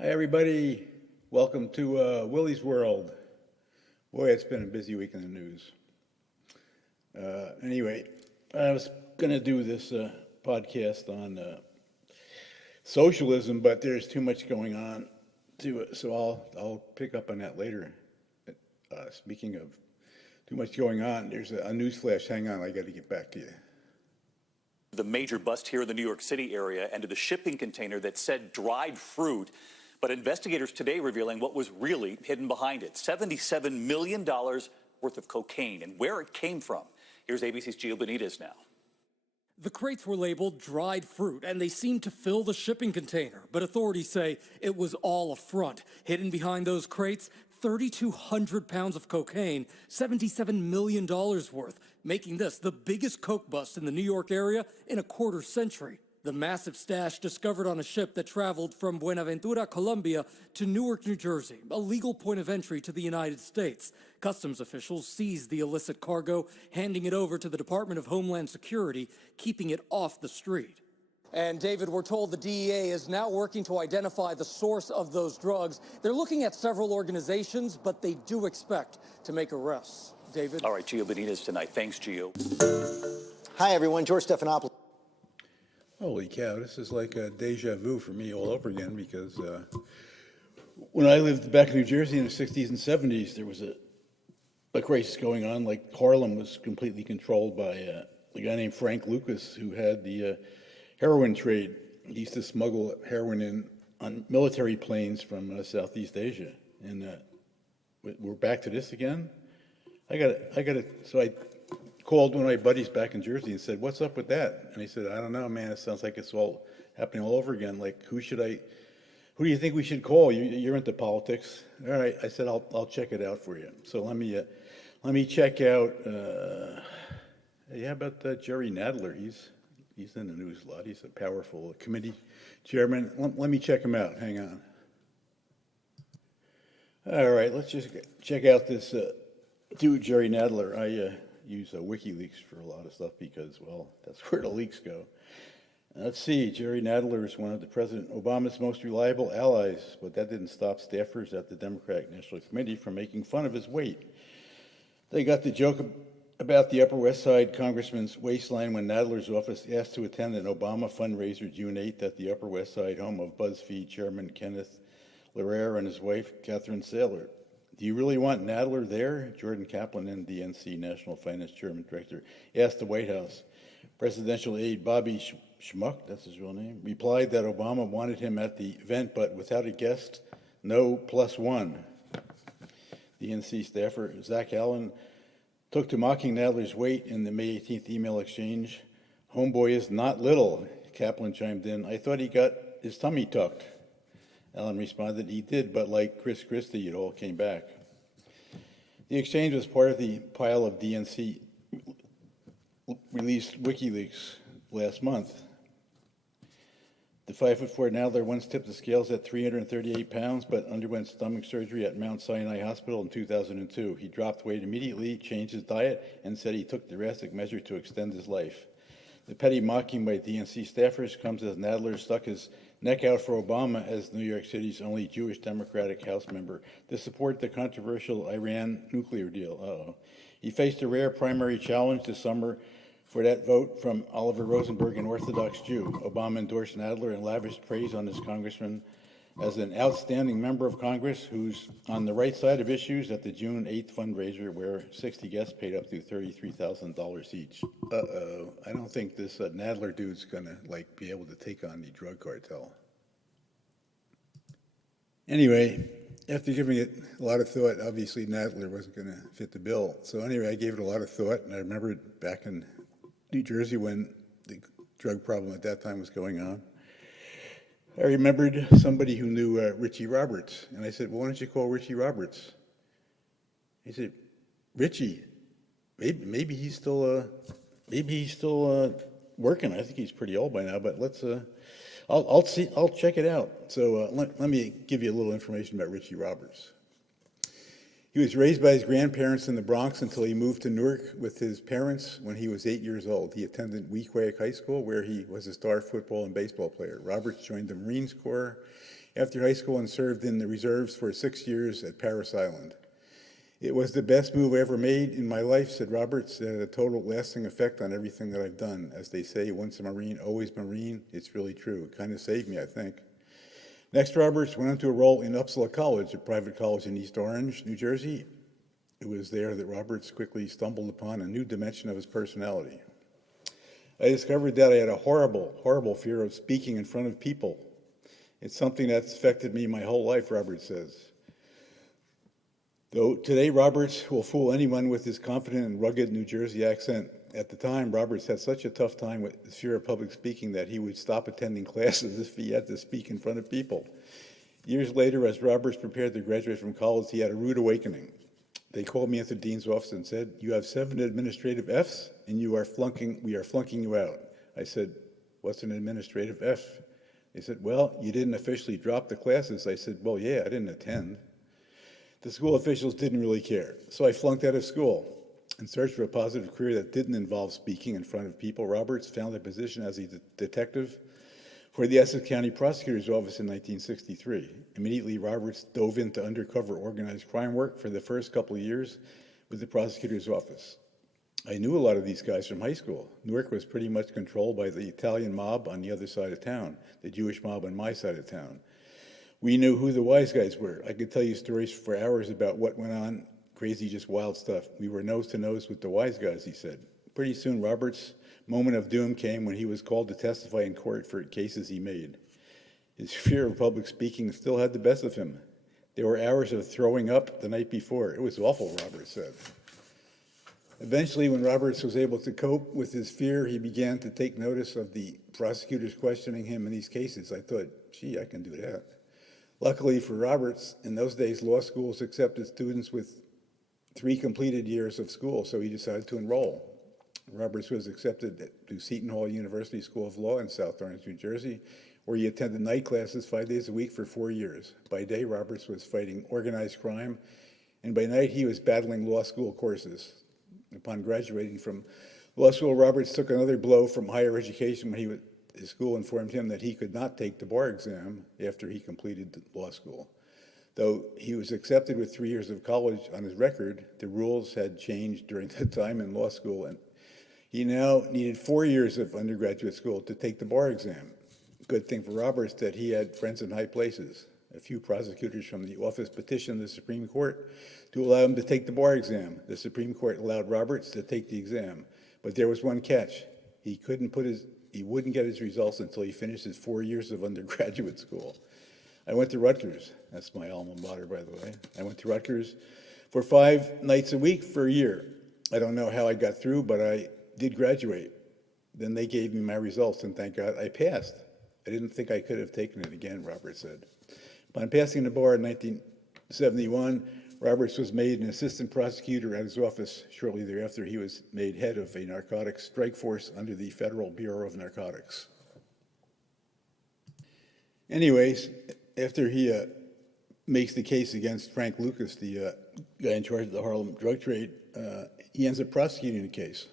Hi, everybody. Welcome to Willie's World. Boy, it's been a busy week in the news. Anyway, I was going to do this podcast on socialism, but there's too much going on to it, so I'll pick up on that later. Speaking of too much going on, there's a news flash. Hang on, I got to get back to you. The major bust here in the New York City area and to the shipping container that said dried fruit. But investigators today revealing what was really hidden behind it. $77 million worth of cocaine and where it came from. Here's ABC's Gio Benitez now. The crates were labeled dried fruit, and they seemed to fill the shipping container. But authorities say it was all a front. Hidden behind those crates, 3,200 pounds of cocaine, $77 million worth, making this the biggest coke bust in the New York area in a quarter century. The massive stash discovered on a ship that traveled from Buenaventura, Colombia to Newark, New Jersey, a legal point of entry to the United States. Customs officials seized the illicit cargo, handing it over to the Department of Homeland Security, keeping it off the street. And David, we're told the DEA is now working to identify the source of those drugs. They're looking at several organizations, but they do expect to make arrests. David? All right, Gio Benitez tonight. Thanks, Gio. Hi, everyone. George Stephanopoulos. Holy cow, this is like a deja vu for me all over again because when I lived back in New Jersey in the 60s and 70s, there was a crisis going on. Like Harlem was completely controlled by a guy named Frank Lucas who had the heroin trade. He used to smuggle heroin in on military planes from Southeast Asia. And we're back to this again? So I called one of my buddies back in Jersey and said, "What's up with that?" And he said, "I don't know, man. It sounds like it's all happening all over again. Like, who do you think we should call? You're into politics." All right. I said, I'll check it out for you. So let me check out, how about Jerry Nadler? He's in the news a lot. He's a powerful committee chairman. Let me check him out. Hang on. All right. Let's just check out this dude, Jerry Nadler. I use WikiLeaks for a lot of stuff because, well, that's where the leaks go. Let's see, Jerry Nadler is one of the President Obama's most reliable allies, but that didn't stop staffers at the Democratic National Committee from making fun of his weight. They got the joke about the Upper West Side congressman's waistline when Nadler's office asked to attend an Obama fundraiser June 8th at the Upper West Side home of BuzzFeed chairman Kenneth Larare and his wife, Catherine Saylor. "Do you really want Nadler there?" Jordan Kaplan, NDNC National Finance Chairman Director, asked the White House. Presidential aide Bobby Schmuck, that's his real name, replied that Obama wanted him at the event, but without a guest, no +1. DNC staffer Zach Allen took to mocking Nadler's weight in the May 18th email exchange. "Homeboy is not little," Kaplan chimed in. "I thought he got his tummy tucked." Allen responded, "He did, but like Chris Christie, it all came back." The exchange was part of the pile of DNC released WikiLeaks last month. The 5'4" Nadler once tipped the scales at 338 pounds, but underwent stomach surgery at Mount Sinai Hospital in 2002. He dropped weight immediately, changed his diet, and said he took drastic measures to extend his life. The petty mocking by DNC staffers comes as Nadler stuck his neck out for Obama as New York City's only Jewish Democratic House member to support the controversial Iran nuclear deal. He faced a rare primary challenge this summer for that vote from Oliver Rosenberg, an Orthodox Jew. Obama endorsed Nadler and lavished praise on his congressman as an outstanding member of Congress who's on the right side of issues at the June 8th fundraiser where 60 guests paid up to $33,000 each. I don't think this Nadler dude's gonna be able to take on the drug cartel. Anyway, after giving it a lot of thought, obviously Nadler wasn't gonna fit the bill. So anyway, I gave it a lot of thought, and I remembered back in New Jersey when the drug problem at that time was going on. I remembered somebody who knew Richie Roberts, and I said, "Well, why don't you call Richie Roberts?" He said, "Richie, maybe he's still working. I think he's pretty old by now, but I'll check it out." So let me give you a little information about Richie Roberts. He was raised by his grandparents in the Bronx until he moved to Newark with his parents when he was 8 years old. He attended Weequahic High School, where he was a star football and baseball player. Roberts joined the Marine Corps after high school and served in the reserves for 6 years at Parris Island. It was the best move I ever made in my life, said Roberts. It had a total lasting effect on everything that I've done. As they say, once a Marine, always Marine. It's really true. It kind of saved me, I think. Next, Roberts went on to enroll in Upsala College, a private college in East Orange, New Jersey. It was there that Roberts quickly stumbled upon a new dimension of his personality. I discovered that I had a horrible, horrible fear of speaking in front of people. It's something that's affected me my whole life, Roberts says. Though today Roberts will fool anyone with his confident and rugged New Jersey accent, at the time Roberts had such a tough time with his fear of public speaking that he would stop attending classes if he had to speak in front of people. Years later, as Roberts prepared to graduate from college, he had a rude awakening. They called me into the dean's office and said, "You have 7 administrative Fs and we are flunking you out." I said, "What's an administrative F?" They said, "Well, you didn't officially drop the classes." I said, "Well, yeah, I didn't attend." The school officials didn't really care, so I flunked out of school. In search for a positive career that didn't involve speaking in front of people, Roberts found a position as a detective for the Essex County Prosecutor's Office in 1963. Immediately, Roberts dove into undercover organized crime work for the first couple of years with the prosecutor's office. I knew a lot of these guys from high school. Newark was pretty much controlled by the Italian mob on the other side of town, the Jewish mob on my side of town. We knew who the wise guys were. I could tell you stories for hours about what went on, crazy, just wild stuff. We were nose to nose with the wise guys, he said. Pretty soon, Roberts' moment of doom came when he was called to testify in court for cases he made. His fear of public speaking still had the best of him. There were hours of throwing up the night before. It was awful, Roberts said. Eventually, when Roberts was able to cope with his fear, he began to take notice of the prosecutors questioning him in these cases. I thought, gee, I can do that. Luckily for Roberts, in those days, law schools accepted students with 3 completed years of school, so he decided to enroll. Roberts was accepted to Seton Hall University School of Law in South Orange, New Jersey, where he attended night classes 5 days a week for 4 years. By day, Roberts was fighting organized crime, and by night, he was battling law school courses. Upon graduating from law school, Roberts took another blow from higher education when his school informed him that he could not take the bar exam after he completed law school. Though he was accepted with 3 years of college on his record, the rules had changed during the time in law school, and he now needed 4 years of undergraduate school to take the bar exam. Good thing for Roberts that he had friends in high places. A few prosecutors from the office petitioned the Supreme Court to allow him to take the bar exam. The Supreme Court allowed Roberts to take the exam, but there was one catch. He wouldn't get his results until he finished his 4 years of undergraduate school. I went to Rutgers. That's my alma mater, by the way. I went to Rutgers for 5 nights a week for a year. I don't know how I got through, but I did graduate. Then they gave me my results, and thank God I passed. I didn't think I could have taken it again, Roberts said. Upon passing the bar in 1971, Roberts was made an assistant prosecutor at his office. Shortly thereafter, he was made head of a narcotics strike force under the Federal Bureau of Narcotics. Anyways, after he makes the case against Frank Lucas, the guy in charge of the Harlem drug trade, he ends up prosecuting the case.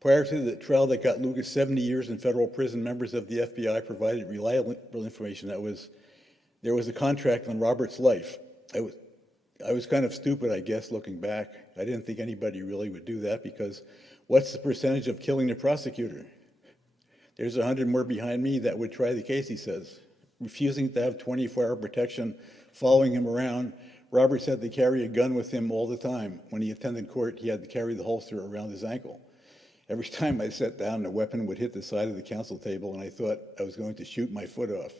Prior to the trial that got Lucas 70 years in federal prison, members of the FBI provided reliable information that there was a contract on Roberts' life. I was kind of stupid, I guess, looking back. I didn't think anybody really would do that because what's the percentage of killing the prosecutor? There's 100 more behind me that would try the case, he says. Refusing to have 24-hour protection, following him around, Roberts had to carry a gun with him all the time. When he attended court, he had to carry the holster around his ankle. Every time I sat down, the weapon would hit the side of the counsel table, and I thought I was going to shoot my foot off.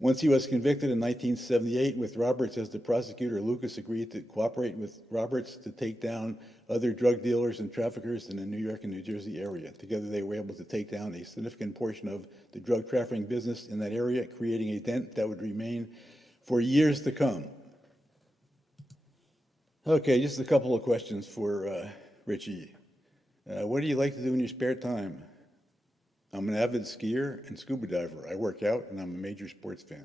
Once he was convicted in 1978 with Roberts as the prosecutor, Lucas agreed to cooperate with Roberts to take down other drug dealers and traffickers in the New York and New Jersey area. Together, they were able to take down a significant portion of the drug trafficking business in that area, creating a dent that would remain for years to come. Okay, just a couple of questions for Richie. What do you like to do in your spare time? I'm an avid skier and scuba diver. I work out and I'm a major sports fan.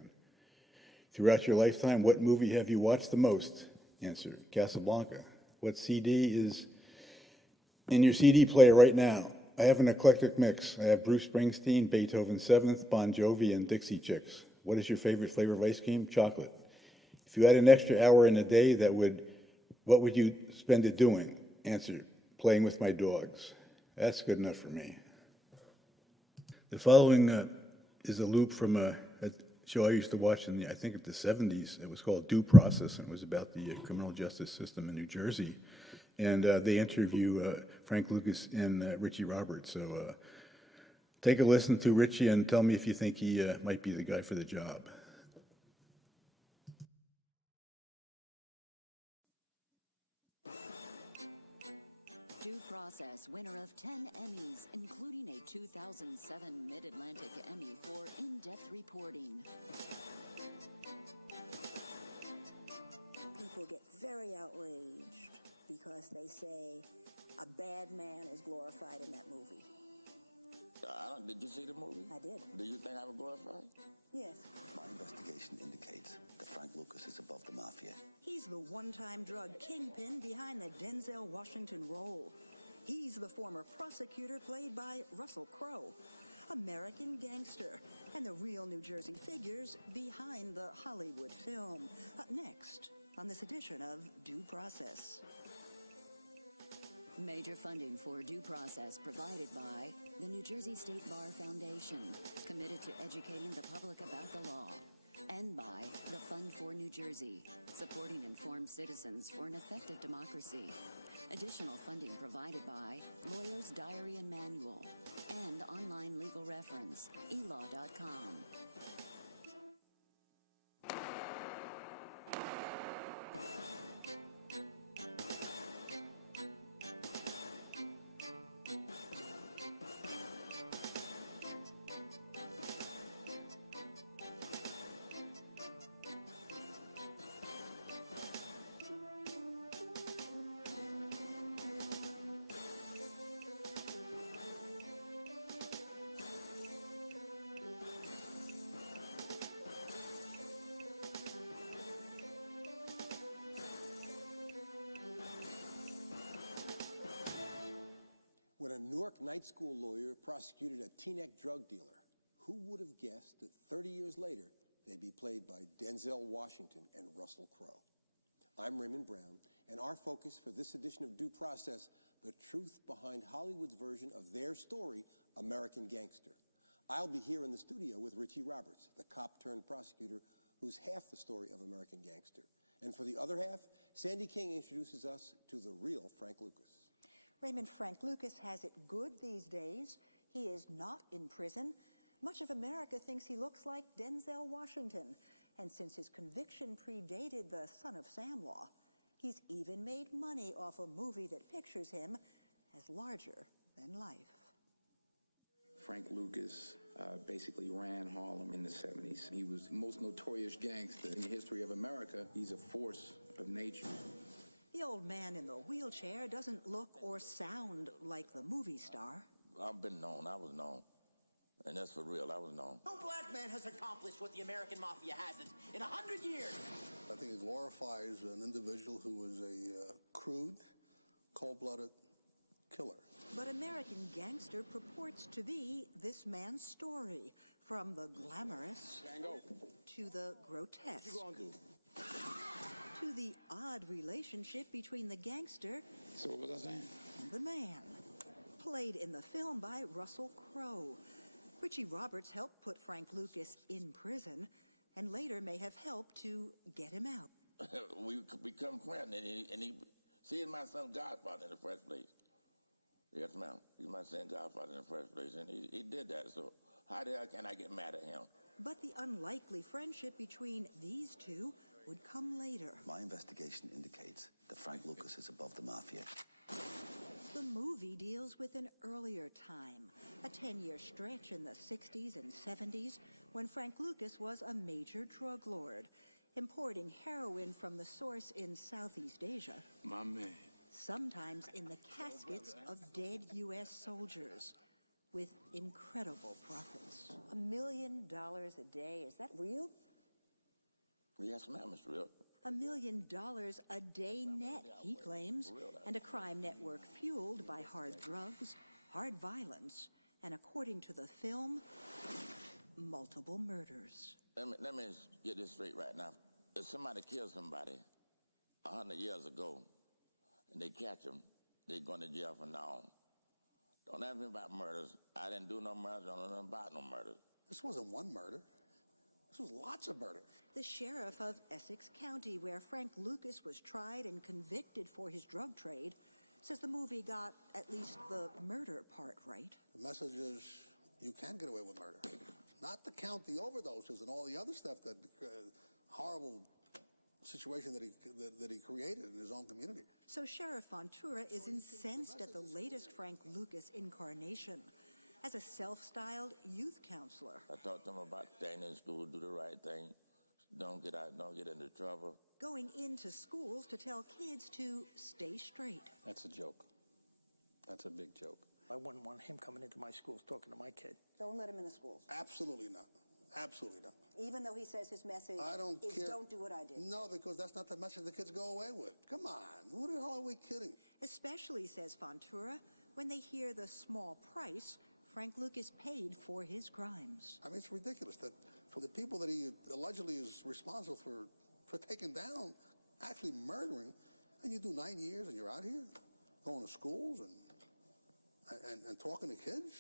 Throughout your lifetime, what movie have you watched the most? Answer, Casablanca. What CD is in your CD player right now? I have an eclectic mix. I have Bruce Springsteen, Beethoven Seventh, Bon Jovi, and Dixie Chicks. What is your favorite flavor of ice cream? Chocolate. If you had an extra hour in a day, what would you spend it doing? Answer, playing with my dogs. That's good enough for me. The following is a loop from a show I used to watch in I think, the 70s. It was called Due Process, and it was about the criminal justice system in New Jersey. And they interview Frank Lucas and Richie Roberts. So take a listen to Richie and tell me if you think he might be the guy for the job. Due Process, winner of 10 Emmys, including a 2007 Mid-Atlantic Emmy for in-depth reporting. People get very outraged because they say a bad man is glorified in that movie. Did you see the movie? I did. Do you think I was glorified? Yes. My investigation indicates that Frank Lucas is above the mafia. He's the one-time drug kingpin behind the Denzel Washington role. He's the former prosecutor played by Russell Crowe, American gangster, and the real New Jersey figures behind the Hollywood film. Up next on this edition of Due Process. Major funding for Due Process provided by the New Jersey State Bar Foundation, committed to educating the public about the law, and by the Fund for New Jersey, supporting informed citizens for an effective democracy. Additional funding provided by Lawyer's Diary and Manual and online legal reference, elaw.com. When a New York night school lawyer prosecuted a teenage drug dealer, who would have guessed that 30 years later, they'd be played by Denzel Washington and Russell Crowe? I'm Raymond Brown, and our focus for this edition of Due Process, the truth behind Hollywood's version of their story, American Gangster. I'll be here in the studio with Richie Roberts, the cop-turned-prosecutor who's half the story of American Gangster. And for the other half, Sandy King introduces us to the real Frank Lucas. Raymond, Frank Lucas has it good these days. He is not in prison. Much of America thinks he looks like Denzel Washington. And since his conviction predated the Son of Sam law, he's even made money off a movie that pictures him as larger than life. Frank Lucas basically ran Harlem in the 70s. He was the most notorious gangster in the history of America. He's a force of nature. The old man in the wheelchair doesn't look or sound like the movie star. I've been known. I was known. And that's for real. I was known. No black man has accomplished what the American mafia hasn't in 100 years. I think it glorifies an individual who was a crude, cold-blooded killer. But American Gangster purports to be this man's story, from the glamorous to the grotesque. What you gonna do? To the odd relationship between the gangster So what was I saying? and the man. Played in the film by Russell Crowe. Richie Roberts helped put Frank Lucas in prison and later may have helped to get him out. We become friends, and he he's my son Godfather in the first place. Yes, ma'am. He's my son Godfather in the first place, and he did that, so how the hell can I get mad at him? But the unlikely friendship between these two would come later. My investigation indicates that Frank Lucas is above the mafia. The movie deals with an earlier time, a 10-year stretch in the 60s and 70s when Frank Lucas was a major drug lord, importing heroin from the source in Southeast Asia. My man. Sometimes in the caskets of dead U.S. soldiers, with incredible profits. $1 million a day, is that real? Yes, ma'am, it's real. $1 million a day net, he claims, and a crime network fueled by hard drugs, hard violence, and according to the film, multiple murders. Let me get this straight right now. If somebody kills somebody 100 years ago and they catch them, they're going to jail from now on. Don't ask me about murders. I didn't do no murders. I don't know nothing about no murders. This wasn't one murder. This was lots of murders. The sheriff of Essex County, where Frank Lucas was tried and convicted for his drug trade, says the movie got at least the murder part right. The message is you can get away with murder. Not to count the overdoses and all the other stuff, that horrible situation that he created in his own community. So Sheriff Ventura is incensed at the latest Frank Lucas incarnation. As a self-styled youth counselor, I taught them about staying in school, do the right thing, don't get out, don't get into trouble. going into schools to tell kids to stay straight. That's a joke. That's a big joke. I wouldn't want him coming into my schools talking to my kid. Don't let him in the schools. Absolutely not. Absolutely not. Even though he says his message is care. don't do what I did. No, because that's not the message the kids go away with. Come on, who the hell are we kidding? Especially, says Ventura, when they hear the small price Frank Lucas paid for his crimes. I mean, it's ridiculous that for the people that he allegedly is responsible for taking down, actually murdering, and you do 9 years and you're out here going to schools and talking to kids.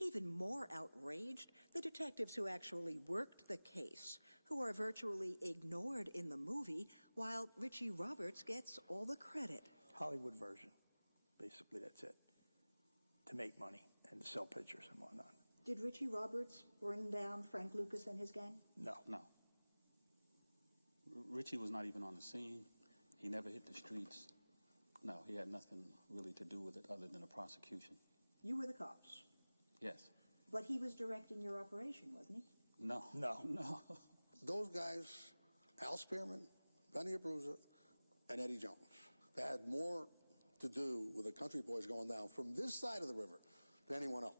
Even more outraged, the detectives who actually worked the case, who are virtually ignored in the movie, while Richie Roberts gets all the credit. Hollywood version. Basically, that's it. To make money and to sell pictures and whatnot. Did Richie Roberts bring down Frank Lucas and his gang? No. No. Richie was not even on the scene. He never hit the streets. No, he had nothing really to do with it other than a prosecution. You were the cops. Yes. But he was directing your operation, wasn't he? No. No. No. Those guys, Al Spearman, Benny Abruzza, and Eddie Jones, they had more to do with the country boys going down from this side of the river than anyone else.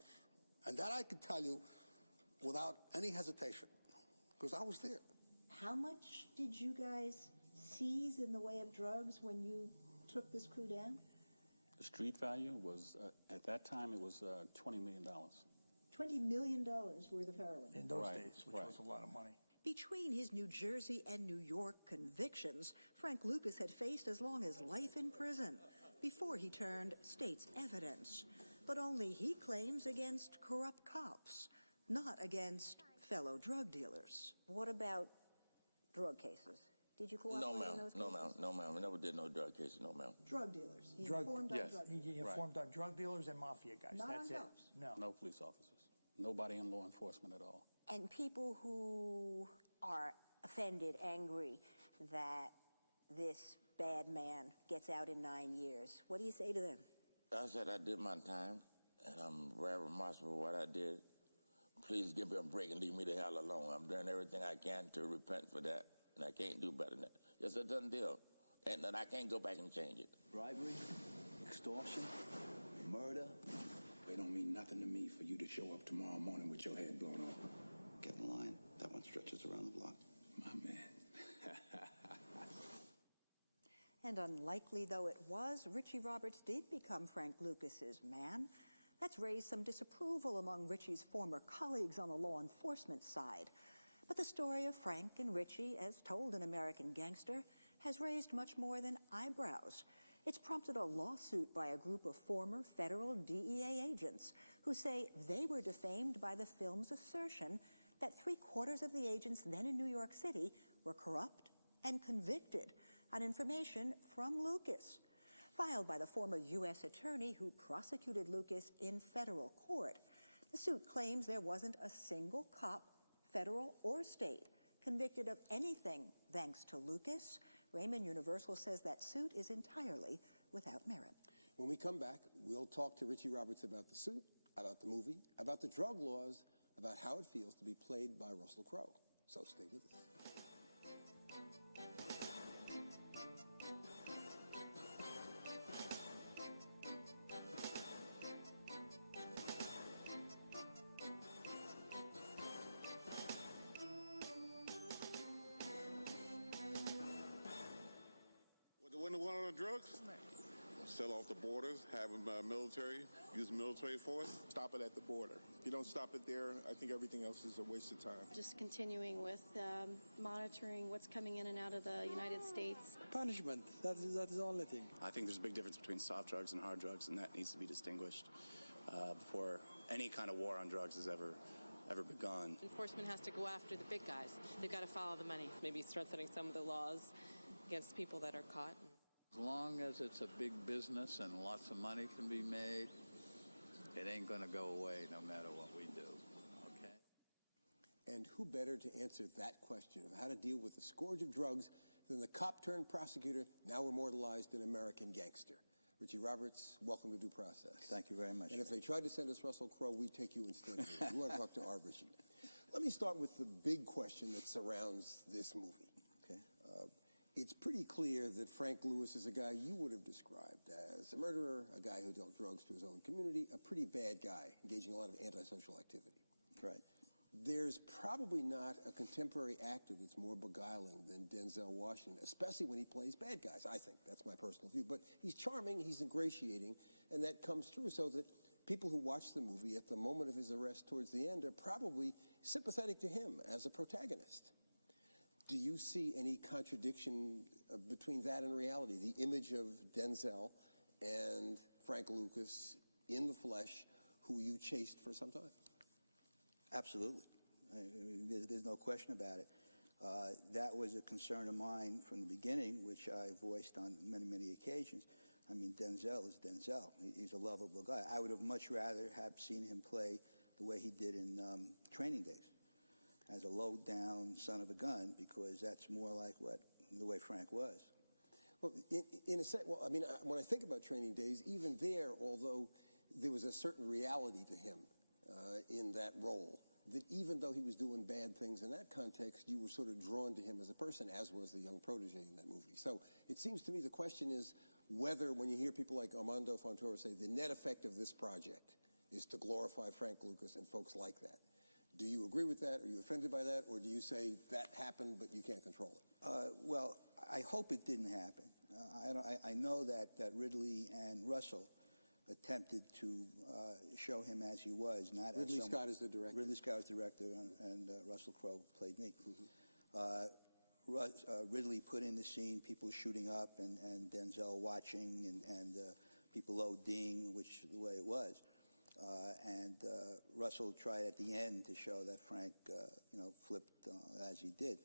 And that I could tell you without any hesitation, because I was there. How much did you guys seize in the way of drugs when you took this crew down? The street value was, at that time, it was $20 million. $20 million worth of heroin. In those days, which was a lot of money. Between his New Jersey and New York convictions, Frank Lucas had faced as long as life in prison before he turned state's evidence. But only he claims against corrupt cops, not against fellow drug dealers. What about drug cases? Did you cooperate in those cases? No, ma'am. We never did no drug cases, no, ma'am. Drug dealers. He informed on drug dealers. He informed on drug dealers and mafia guys. Not That's on it. cops. No. No police officers. Nobody in law enforcement at all. And people who are offended, angry that this bad man gets out in 9 years, what do you say to them? I said I did my time, and I'm very remorseful for what I did. Please give me a break and leave me the hell alone. I'm doing everything I can to repent for that, and I can't do better than that. It's a done deal, and I can't go back and change it. Bribery, extortion, murder. It don't mean nothing to me for you to show up tomorrow morning with your head blown off. Get in line. That one stretches around the block. My man. And unlikely though it was, Richie Roberts did become Frank Lucas's man. That's raised some disapproval among Richie's former colleagues on the law enforcement side. But the story of Frank and Richie, as told in American Gangster, has raised much more than eyebrows. It's prompted a lawsuit by a group of former federal DEA agents who say they were defamed by the film's assertion that 3/4 of the agents then in New York City were corrupt and convicted on information from Lucas. Filed by the former U.S. attorney who prosecuted Lucas in federal court. The suit claims there wasn't a single cop, federal or state, convicted of anything thanks to Lucas. Raymond Universal says that suit is entirely without merit. When we come back, we'll talk to Richie Roberts about the suit, about the movie, about the drug laws, about how it feels to be played by Russell Crowe. So stay with us. With the winner one on the drugs? sell off the borders, have military, use military force. Stop it at the border. If you don't stop it there, I think everything else is a waste of time. Just continuing with monitoring what's coming in and out of the United States. Punishment, that is the only thing. I think there's a big difference between soft drugs and hard drugs, and that needs to be distinguished before any kind of war on drugs has ever begun. Enforcement has to go after the big guys. They've got to follow the money. Maybe strengthening some of the laws against people that are caught. As long as it's a big business and lots of money can be made, it ain't going to go away no matter what we do, okay? And who better to answer that question of how to deal with the scourge of drugs than the cop-turned-prosecutor, now immortalized in American Gangster. Richie Roberts, welcome to Due Process. Thank you very much. And if they tried to send us Russell Crowe, we'd take you instead. We want to talk to our Richie. Let me start with the big question that surrounds this movie. Okay. It's pretty clear that Frank Lewis is a guy you would have described as a murderer, a guy who dealt drugs to his own community, a pretty bad guy, engaging in a lot of antisocial activity. Right. There's probably not a contemporary actor that's more beguiling than Denzel Washington, especially when he plays bad guys, I think. That's my personal view. But he's charming, he's ingratiating, and that comes through so that people who watch the movie at the moment of his arrest towards the end are probably sympathetic to him as a protagonist. Do you see any contradiction between that and reality, the image of Denzel and Frank Lucas in the flesh, who you chased for some time? Absolutely. There's no question about it. That was a concern of mine from the beginning, which I voiced on many, many occasions. I mean, Denzel is Denzel. He's a lovable guy. I would have much rather have seen him play the way he did in Training Days, as a low-down son of a gun, because that's more like the way Frank was. Well, in a sense, I mean, when I think about Training Days, even there, although there was a certain reality to him in that role, that even though he was doing bad things in that context, you were sort of drawn to him as a person, as was the young protege in that movie. So it seems to me the question is whether, when you hear people like Armando Fontoura say the net effect of this project is to glorify Frank Lucas and folks like that. Do you agree with that? Are you offended by that? Or do you say that happened, but you can't control it? Well, I hope it didn't happen. I know that Ridley and Russell attempted to show him as he was, not as Ridley Scott is the director. Ridley Scott was the director, and Russell Crowe played me. Ridley put in the scene, people shooting up, and Denzel watching, and people ODing, which the way it was. And Russell tried at the end to show that Frank, flipped as he did.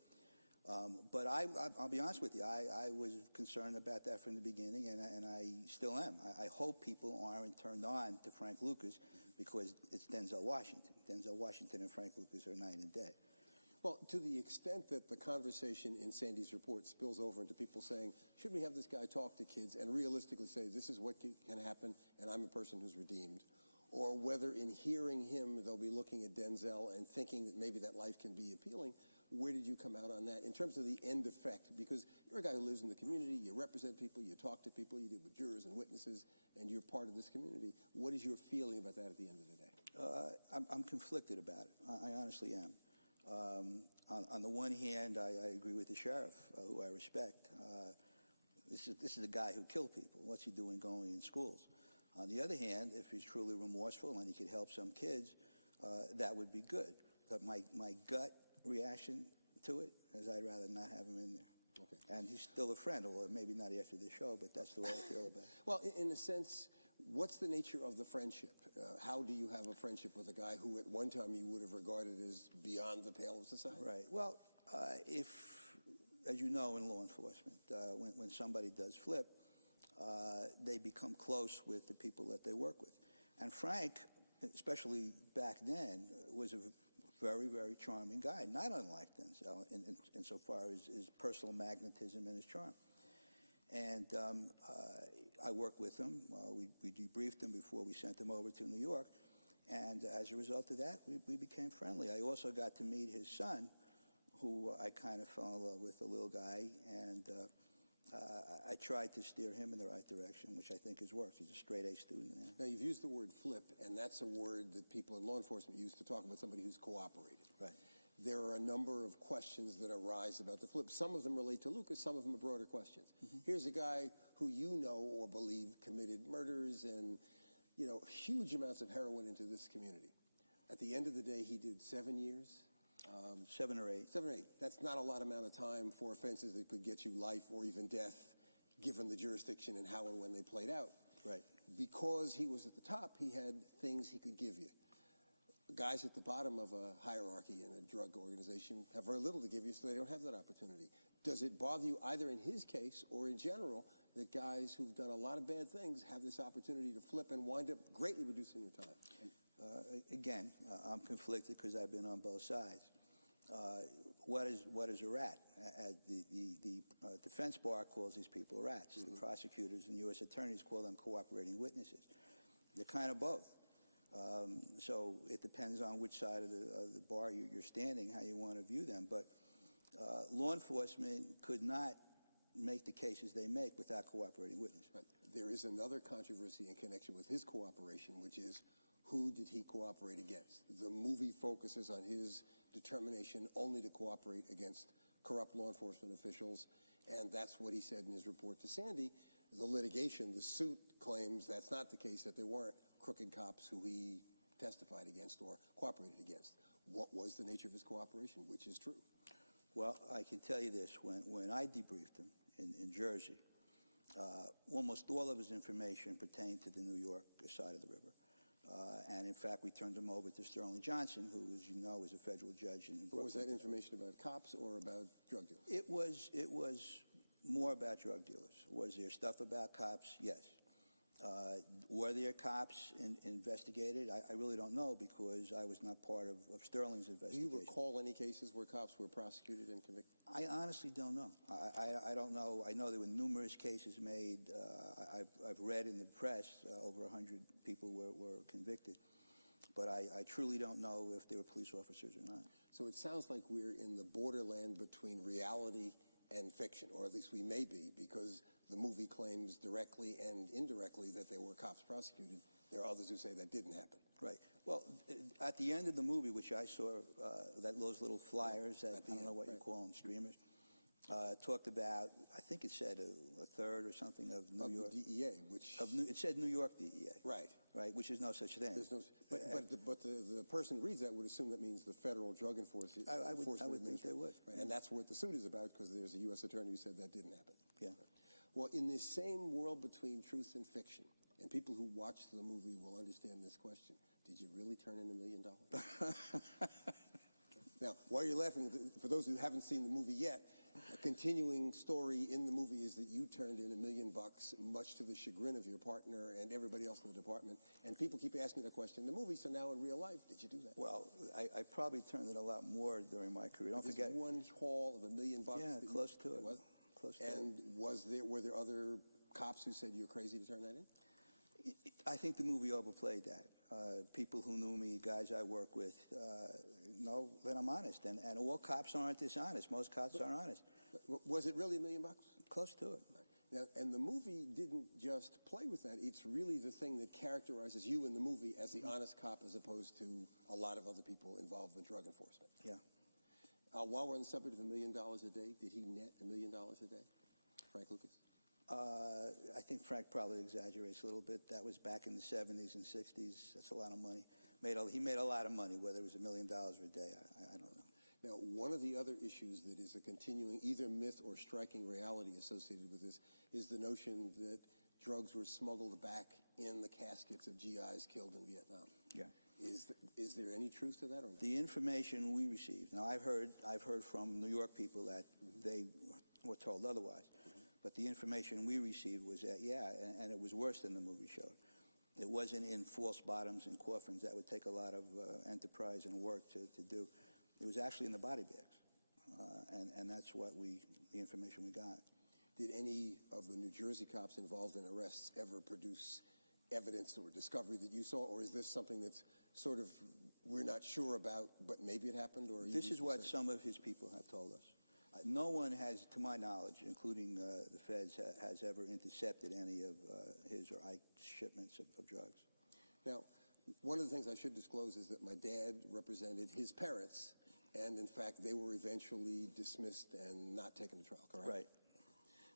But I'll be honest with you, I was concerned about that from the beginning, and I still am. I hope people aren't turned on to Frank Lucas because it's Denzel Washington. Denzel Washington and Frank Lucas are night and day. Well, to the extent that the conversation in Sandy's report spills over into people saying, should we have this guy talk to kids and realistically say, this is what can happen, and I'm a person who's redeemed, or whether in hearing him they'll be looking at Denzel and thinking that maybe that life can be appealing, where did you come out on that in terms of the end effect? Because you're a guy who lives in the community, you represent people, you talk to people, you deal with jurors and witnesses, and you're part of this community. What is your feeling about that at the end of the day? I'm conflicted about it. I honestly am. On the one hand, I agree with the sheriff, who I respect. This is a guy who killed people. What's he doing going in schools? On the other hand, if he's truly remorseful and he could help some kids, that would be good. But my gut reaction to it is I'd rather not have him in there. Okay. And he's still a friend, although maybe not after the show, but that's the way I feel about it. Well, in a sense, what's the nature of the friendship? How do you have a friendship with a guy who at one time you would have regarded as beyond the pale of society? Right. Well, if, as you know in law enforcement, when somebody does flip, they become close with the people that they work with. And Frank, especially back then, was a very, very charming guy, not unlike Denzel insofar as his personal magnetism and his charm. And I worked with him. We debriefed him before we sent him over to New York. And as a result of that, we became friendly. I also got to meet his son, who I kind of fell in love with, a little guy. And I tried to steer him in the right direction, which I think has worked. He's a straight-A student now. Now, you've used the word flip, and that's a word that people in law enforcement use to talk about somebody who's cooperated. Right. there are a number of questions that arise about the flip. Some of them relate to Lucas, some of them are broader questions. Here's a guy who you know or believe committed murders and, you know, huge amounts of heroin into this community. At the end of the day, he did 7 years. 7 or 8. 7 or 8. That's not a lot amount of time for offenses that could get you life or even death, given the jurisdiction and how and when they played out. Right. Because he was at the top, he had things he could give you. Guys at the bottom of a hierarchy in a drug organization have very little to give you, so they don't have that opportunity. Does it bother you, either in his case or in general, that guys who've done a lot of bad things have this opportunity to flip and wind up greatly reducing their time? Again, I'm conflicted because I've been on both sides. What is a rat? The defense bar calls these people rats. The prosecutors and U.S. attorneys call them cooperating witnesses. They're kind of both. So it depends on which side of the bar you're standing, how you want to view them. But law enforcement could not make the cases they make without cooperating witnesses. Right. There is another controversy in connection with his cooperation, which is, who did he cooperate against? The movie focuses on his determination only to cooperate against corrupt law enforcement officials, and that's what he said in his report to Sandy. The litigation, the suit, claims that's not the case, that there weren't crooked cops who he testified against or cooperated against. What was the nature of his cooperation, which is true? Well, I can tell you this. When I debriefed him in Jersey, almost all of his information pertained to the New York side of the river. And in fact, we turned him over to Sterling Johnson, who, as you know, is a federal judge in Brooklyn. Was that information about cops or about drug dealers? It was more about drug dealers. Was there stuff about cops? Yes. Were there cops investigated? I really don't know, because I was not part of Sterling's investigation. Do you recall any cases where cops were prosecuted and convicted? I honestly don't know. I don't know. I know there were numerous cases made. I've read in the press over 100 people were convicted. But I truly don't know if they were police officers or not. So it sounds like we're in the borderland between reality and fiction, or at least we may be, because the movie claims directly and indirectly that there were cops prosecuted. There are others who say that didn't happen. Right. Well, at the end of the movie, which I saw, those little flyers, I don't know what you call them, streamers, talked about, I think it said a third or something of New York. The DEA, which... it said New York DEA. Right. Right, which is no such thing. There's no, but the person who reads that would assume that means the Federal Drug Enforcement Administration. I would think they would. Right. And that's what the suit is about, because there's a U.S. attorney who said that didn't happen. Yeah. Right. Well, in this same world between truth and fiction, and people who watch the movie will understand this question, did you really turn in $1 million? Now, while you're laughing, for those who haven't seen the movie yet, a continuing story in the movie is that you turned in $1 million, much to the chagrin of your partner and everybody else in the department. And people keep asking the question in the movie, so now in real life, did you do that? Well, I probably turned in a lot more during my career. Don't forget. One haul of $1 million. Yeah, close to it. Close to and it. Were there other cops who said you're crazy to turn that in? I think the movie overplayed that. People who knew me, guys I work with, know that I'm honest. And all cops aren't dishonest. Most cops are honest. Was it really $1 million? Close to it. Now, and the movie didn't just play with that. It's really the thing that characterizes you in the movie as the honest cop, as opposed to a lot of other people involved in drug enforcement. Yeah. While we're on the subject of $1 million a day, did he net $1 million a day, Frank Lucas? I think Frank probably exaggerates a little bit. That was back in the 70s and 60s. That's a lot of money. He made a lot of money, whether it was $1 million a day. I don't know. Now, one of the other issues that is a continuing either myth or striking reality associated with this is the notion that drugs were smuggled back in the caskets of GIs killed in Vietnam. Yeah. Is there any truth to that or not? The information we received. Now, I've heard from New York people that they were told otherwise. But the information we received was that, yeah, and it was worse than the movie showed. It wasn't in false bottoms and coffins. That would take a lot of enterprise and work to do. It was actually in the body bags. And that's what the information we got. Did any of the New Jersey cops involved in arrests ever produce evidence or discovery that you saw? Or is this something that's sort of, we're not sure about, but maybe it happened? Or this is what some of his people have told us. No one has, to my knowledge, including the feds, has ever intercepted any of his or Ike's shipments of drugs. Now, one of the things I should disclose is that my dad represented his parents And in fact, they were eventually dismissed and not taken to trial, correct? Right.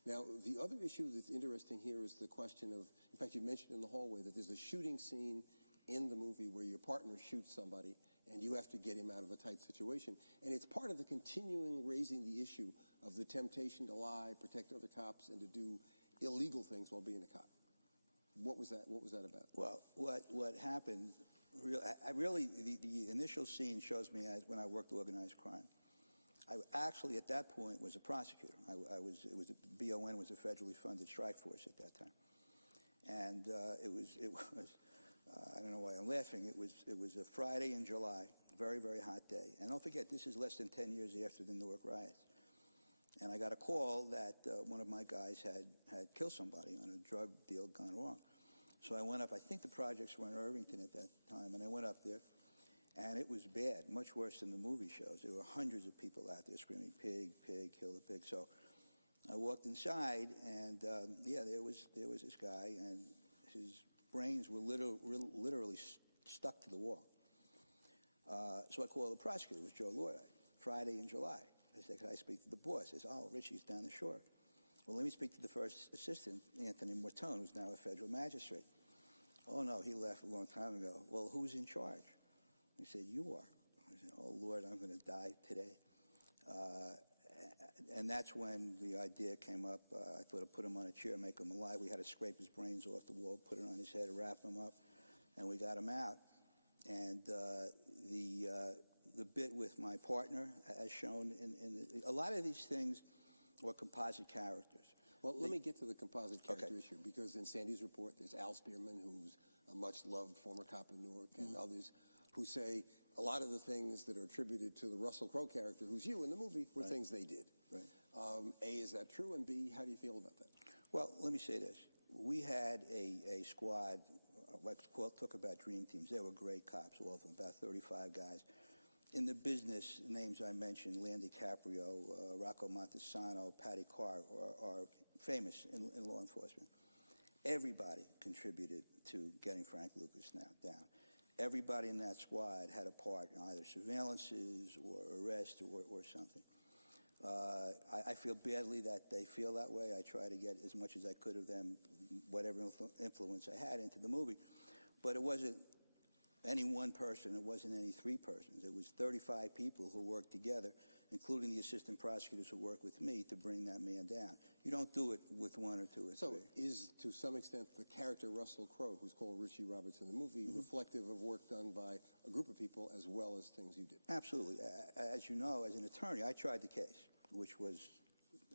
Now, the other issue that's interesting here is the question of, in fact, you mentioned in the hallway that there's a shooting scene in the movie where your partner shoots somebody and you have to get him out of a tight situation. And it's part of the continuing raising the issue of the temptation to lie, protect other cops, and to do illegal things while being a cop. What was that about? Well, what happened, the initial scene shows me as when I worked organized crime. I actually, at that point, was a prosecutor. BON was a federally funded strike force at that time. And it was I don't know why I'm laughing, it was a Friday in July, very, very hot day. And don't forget, this is less than 10 years after the Newark riots. And I got a call that one of my guys had killed somebody on a drug deal gone wrong. So I went up, I think the projects were in Irvington at that time, and I went up there, and it was bad, much worse than the movie shows. There were hundreds of people out there screaming, pig, pig, kill the pig. So I walked inside, and yeah, there was this guy, and his brains were literally stuck to the wall. So I called the prosecutor, it was Joe Lloyd, Friday in July. I said, "Can I speak to the boss?" He said, "Oh, Richie's down the shore." "Well, let me speak to the first assistant, Anthony Mortone, who's now a federal magistrate." "Oh, no, he left a long time ago." "Well, who's in charge?" He said, "You are." I said, "Oh, Lord, I'm going to die today." And that's when the idea came up. I thought I'd put him on a chair, make him alive. We had to scrape his brains off the wall, put it on his head, wrap him up, and we got him out. And the bit with my partner, as shown a lot of these things were composite characters. Well, let me get to the composite character issue, because in Sandy's report, there's Al Spearman, who's a much-loved former cop in Newark, and others who say a lot of the things that are attributed to the Russell Crowe character, who's you in the movie, were things they did. Right. A, is that true? And B, how do you feel about that? Well, let me say this. We had a squad, talk about dream teams. They were great cops, all of them, about 35 guys. In the business, names I mentioned, Leon DiCaprio, Rocco Montesano, Patty Carr, are famous in law enforcement. Everybody contributed to getting Frank Lucas down. Everybody in that squad had a part in either surveillances or arrest or something. I feel badly that they feel that way. I try to get as much as I could of them, whatever influence I had, into the movie. But it wasn't any one person. It wasn't any three persons. It was 35 people who worked together, including the assistant prosecutors who worked with me to bring that man down. You don't do it with one or two or three. So is, to some extent, the character Russell Crowe, who's called Richie Roberts in the movie, reflective of work done by a group of people as well as things you did? Absolutely. As you know, as an attorney, I tried the case, which was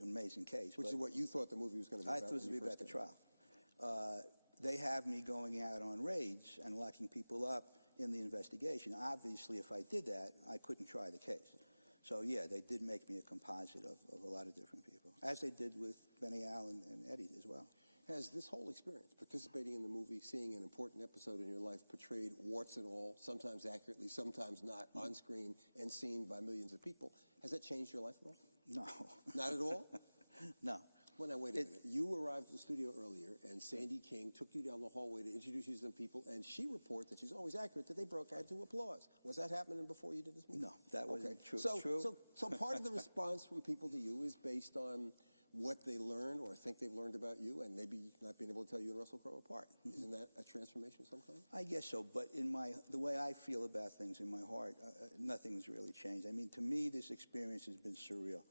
an amazing case. Which is what you thought the movie was going to be about. I thought it was going to be about the trial. They have me going out on raids and locking people up in the investigation. Obviously, if I did that, I couldn't try the case. So, yeah, they did make me a composite of a lot of different people, as they did with Benny Allen and Eddie as well. Has this whole experience, participating in the movie, seeing an important episode in your life portrayed, warts and all, sometimes accurately, sometimes not, on screen and seen by millions of people, has that changed your life at all? No. Not at all? No. Well, now, wait a minute. You arrived at the studio earlier, and Sandy King took you down the hallway to introduce you to some people, and she reports that she's always accurate, that they broke out to applause. Was that happening before you did this movie? No, that wasn't true. So part of the response from people to you is based on what they learn or think they've learned about you, and maybe not being able to tell you and Russell Crowe apart. Isn't that a transformation of some kind? I guess so, but the way I feel about things in my heart, nothing's really changed. I mean, to me, this experience has been surreal.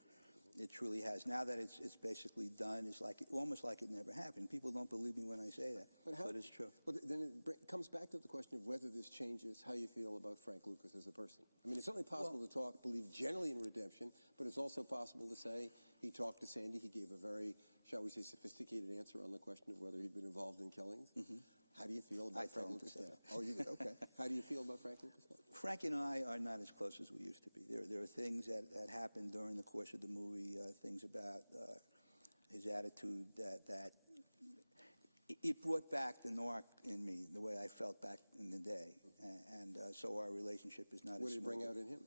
It truly has. Now that it's basically done, it's like almost like it never happened. People don't believe me when I say that, but it's true. But then it comes back to the question of whether this changes how you feel about Frank Lucas as a person. I mean, it's certainly possible to believe generally in redemption, but it's also possible to say he talked to Sandy, he gave a very, shall we say, sophisticated answer on the question of whether he'd been involved in killings. How do you feel about Frank Lucas now? Oh, you did? Okay. How do you feel about Frank Lucas now? Frank and I are not as close as we used to be. There are things that happened during the course of the movie, things about his attitude that it brought back the narc in me, the way I felt back in the day. And so our relationship is not as smooth. What did it bring out in him?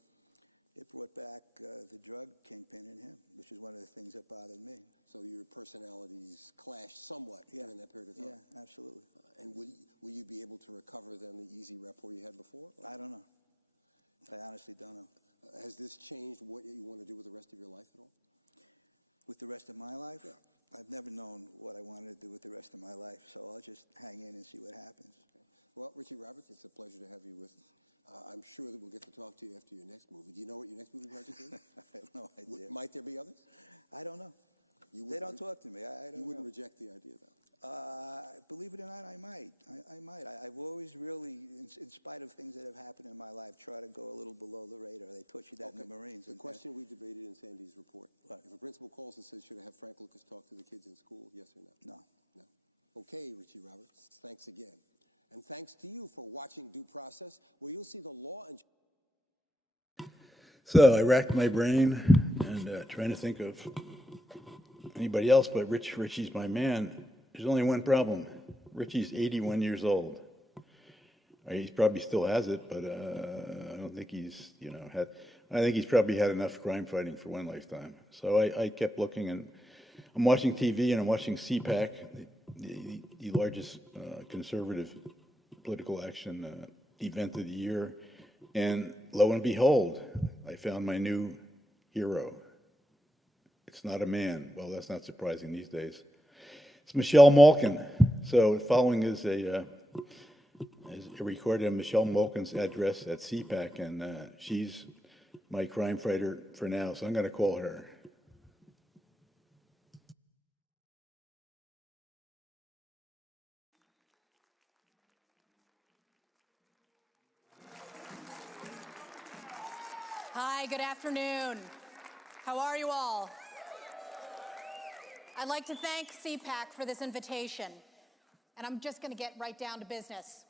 It brought back the drug kingpin in him, which is one of the things that bothered me. So your personalities clashed somewhat during that period of time? Yeah, absolutely. And will you be able to recover then the easy rapport you had before? I don't know. I honestly don't know. Has this changed what you want to do with the rest of your life at all? With the rest of my life? Yeah. I've never known what I wanted to do with the rest of my life, so I'll just hang in and see what happens. Okay. Well, Richie Roberts, it's a pleasure to have you with us. I'm sure that we'll get to talk to you after your next movie. Do you know what your next movie project is? I have no idea. Might there be others? I don't know. They don't talk to me. I don't You wouldn't know. reject the idea, though? Believe it or not, I might. I might. I've always really, in spite of things that have happened in my life, try to go a little below the radar. They taught you that in the Marines. The question we debated in Sandy's report. What? If a principal calls and says, should I have Frank Lucas talk to the kids in school, yes or no? No. No. Okay, Richie Roberts, thanks again. And thanks to you for watching Due Process, where you'll see the law and... So I racked my brain and trying to think of anybody else, but Richie's my man. There's only one problem. Richie's 81 years old. He probably still has it, but I don't think he's, I think he's probably had enough crime fighting for one lifetime. So I kept looking, and I'm watching TV, and I'm watching CPAC, the largest conservative political action event of the year, and lo and behold, I found my new hero. It's not a man. Well, that's not surprising these days. It's Michelle Malkin. So following is a recording of Michelle Malkin's address at CPAC, and she's my crime fighter for now, so I'm going to call her. Hi, good afternoon. How are you all? I'd like to thank CPAC for this invitation, and I'm just going to get right down to business.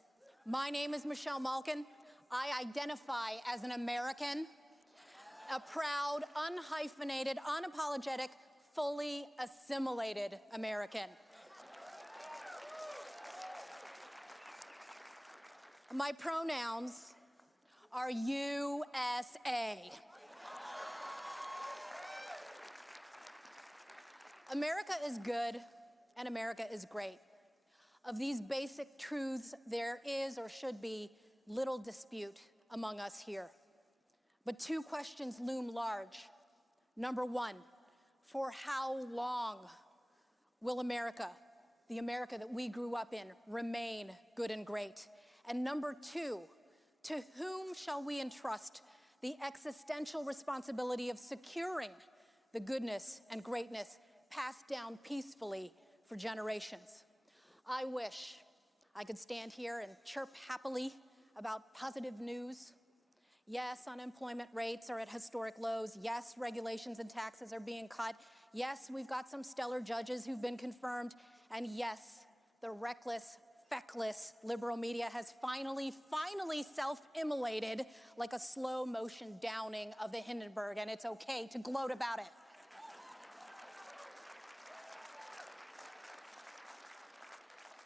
My name is Michelle Malkin. I identify as an American, a proud, unhyphenated, unapologetic, fully assimilated American. My pronouns are USA. America is good and America is great. Of these basic truths, there is or should be little dispute among us here. But two questions loom large. Number one, for how long will America, the America that we grew up in, remain good and great? And number two, to whom shall we entrust the existential responsibility of securing the goodness and greatness passed down peacefully for generations? I wish I could stand here and chirp happily about positive news. Yes, unemployment rates are at historic lows. Yes, regulations and taxes are being cut. Yes, we've got some stellar judges who've been confirmed. And yes, the reckless, feckless liberal media has finally self-immolated like a slow motion downing of the Hindenburg, and it's okay to gloat about it.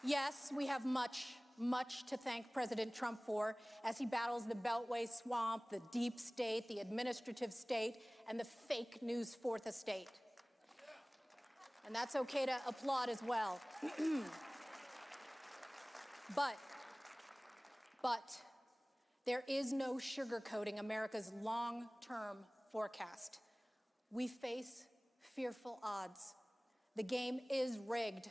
Yes, we have much to thank President Trump for as he battles the Beltway swamp, the deep state, the administrative state, and the fake news fourth estate. And that's okay to applaud as well. But there is no sugarcoating America's long-term forecast. We face fearful odds. The game is rigged.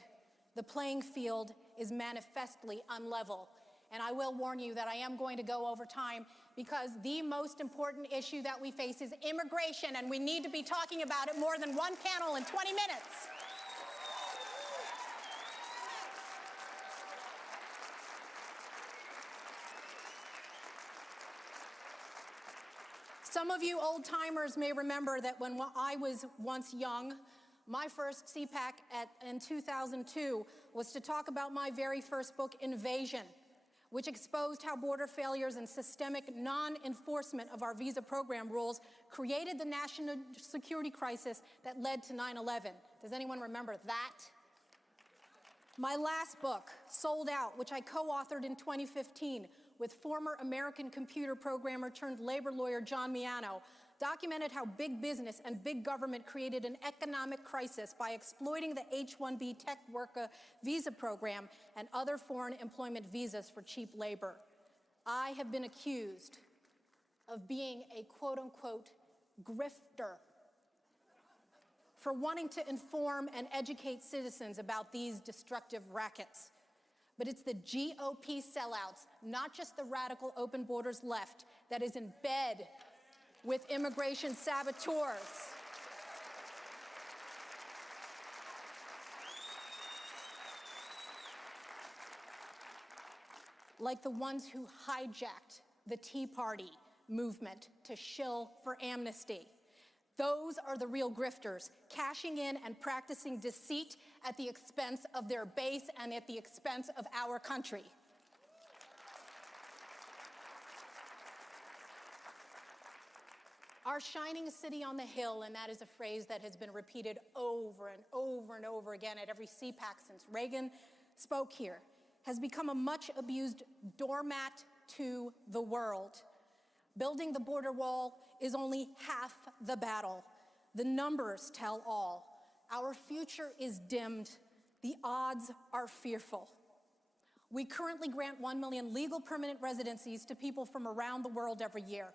The playing field is manifestly unlevel. And I will warn you that I am going to go over time because the most important issue that we face is immigration, and we need to be talking about it more than one panel in 20 minutes. Some of you old-timers may remember that when I was once young, my first CPAC in 2002 was to talk about my very first book, Invasion, which exposed how border failures and systemic non-enforcement of our visa program rules created the national security crisis that led to 9/11. Does anyone remember that? My last book, Sold Out, which I co-authored in 2015 with former American computer programmer turned labor lawyer John Miano, documented how big business and big government created an economic crisis by exploiting the H-1B tech worker visa program and other foreign employment visas for cheap labor. I have been accused of being a quote-unquote grifter, for wanting to inform and educate citizens about these destructive rackets. But it's the GOP sellouts, not just the radical open borders left, that is in bed with immigration saboteurs. Like the ones who hijacked the Tea Party movement to shill for amnesty. Those are the real grifters, cashing in and practicing deceit at the expense of their base and at the expense of our country. Our shining city on the hill, and that is a phrase that has been repeated over and over and over again at every CPAC since Reagan spoke here, has become a much abused doormat to the world. Building the border wall is only half the battle. The numbers tell all. Our future is dimmed. The odds are fearful. We currently grant 1 million legal permanent residencies to people from around the world every year.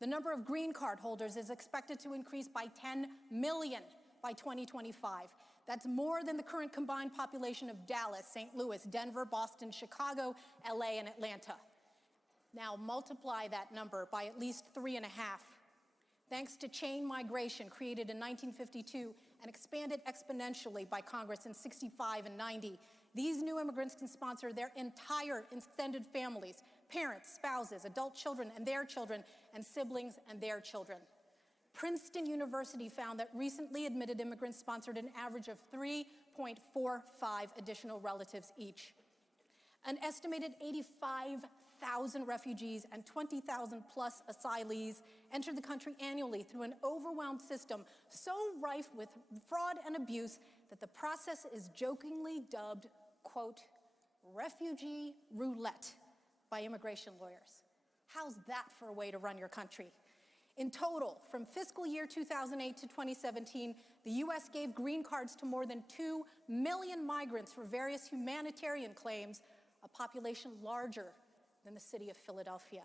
The number of green card holders is expected to increase by 10 million by 2025. That's more than the current combined population of Dallas, St. Louis, Denver, Boston, Chicago, LA, and Atlanta. Now multiply that number by at least 3.5. Thanks to chain migration created in 1952 and expanded exponentially by Congress in 65 and 90, these new immigrants can sponsor their entire extended families, parents, spouses, adult children and their children, and siblings and their children. Princeton University found that recently admitted immigrants sponsored an average of 3.45 additional relatives each. An estimated 85,000 refugees and 20,000 plus asylees enter the country annually through an overwhelmed system so rife with fraud and abuse that the process is jokingly dubbed, quote, refugee roulette by immigration lawyers. How's that for a way to run your country? In total, from fiscal year 2008 to 2017, the U.S. gave green cards to more than 2 million migrants for various humanitarian claims, a population larger than the city of Philadelphia.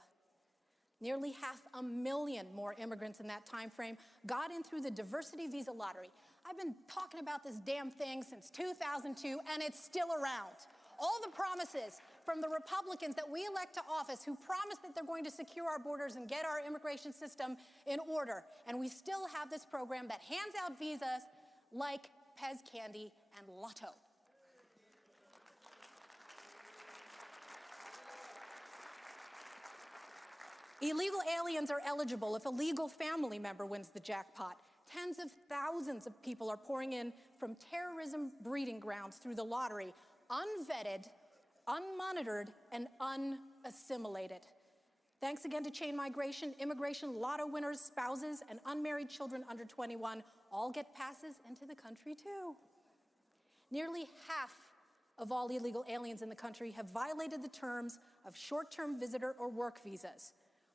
Nearly 500,000 more immigrants in that time frame got in through the diversity visa lottery. I've been talking about this damn thing since 2002, and it's still around. All the promises from the Republicans that we elect to office who promise that they're going to secure our borders and get our immigration system in order. And we still have this program that hands out visas like Pez candy and Lotto. Illegal aliens are eligible if a legal family member wins the jackpot. Tens of thousands of people are pouring in from terrorism breeding grounds through the lottery, unvetted, unmonitored, and unassimilated. Thanks again to chain migration, immigration, lotto winners, spouses, and unmarried children under 21 all get passes into the country too. Nearly half of all illegal aliens in the country have violated the terms of short-term visitor or work visas.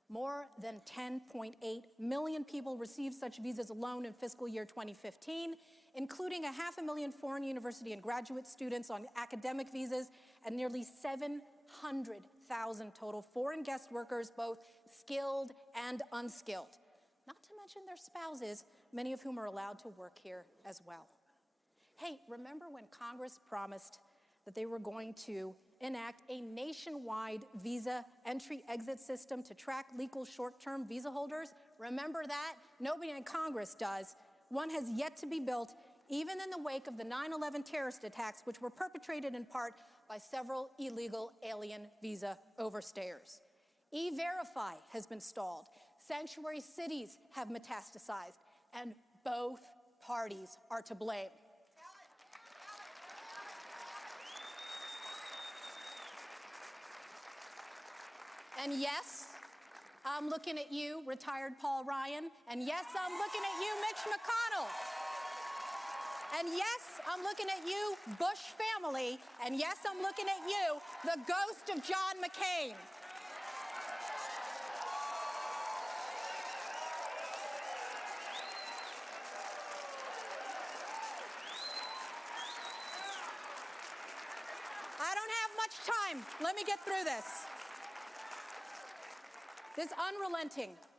More than 10.8 million people received such visas alone in fiscal year 2015, including 500,000 foreign university and graduate students on academic visas and nearly 700,000 total foreign guest workers, both skilled and unskilled. Not to mention their spouses, many of whom are allowed to work here as well. Hey, remember when Congress promised that they were going to enact a nationwide visa entry-exit system to track legal short-term visa holders? Remember that? Nobody in Congress does. One has yet to be built, even in the wake of the 9/11 terrorist attacks, which were perpetrated in part by several illegal alien visa overstayers. E-Verify has been stalled. Sanctuary cities have metastasized, and both parties are to blame. And yes, I'm looking at you, retired Paul Ryan. And yes, I'm looking at you, Mitch McConnell. And yes, I'm looking at you, Bush family. And yes, I'm looking at you, the ghost of John McCain. I don't have much time. Let me get through this. This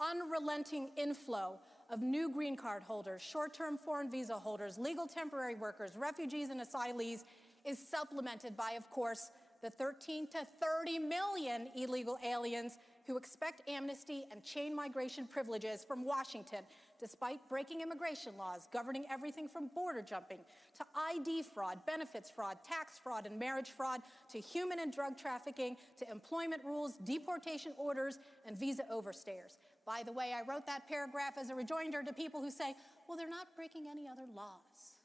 unrelenting inflow of new green card holders, short-term foreign visa holders, legal temporary workers, refugees and asylees is supplemented by, of course, the 13 to 30 million illegal aliens who expect amnesty and chain migration privileges from Washington, despite breaking immigration laws governing everything from border jumping to ID fraud, benefits fraud, tax fraud, and marriage fraud, to human and drug trafficking, to employment rules, deportation orders, and visa overstayers. By the way, I wrote that paragraph as a rejoinder to people who say, well, they're not breaking any other laws.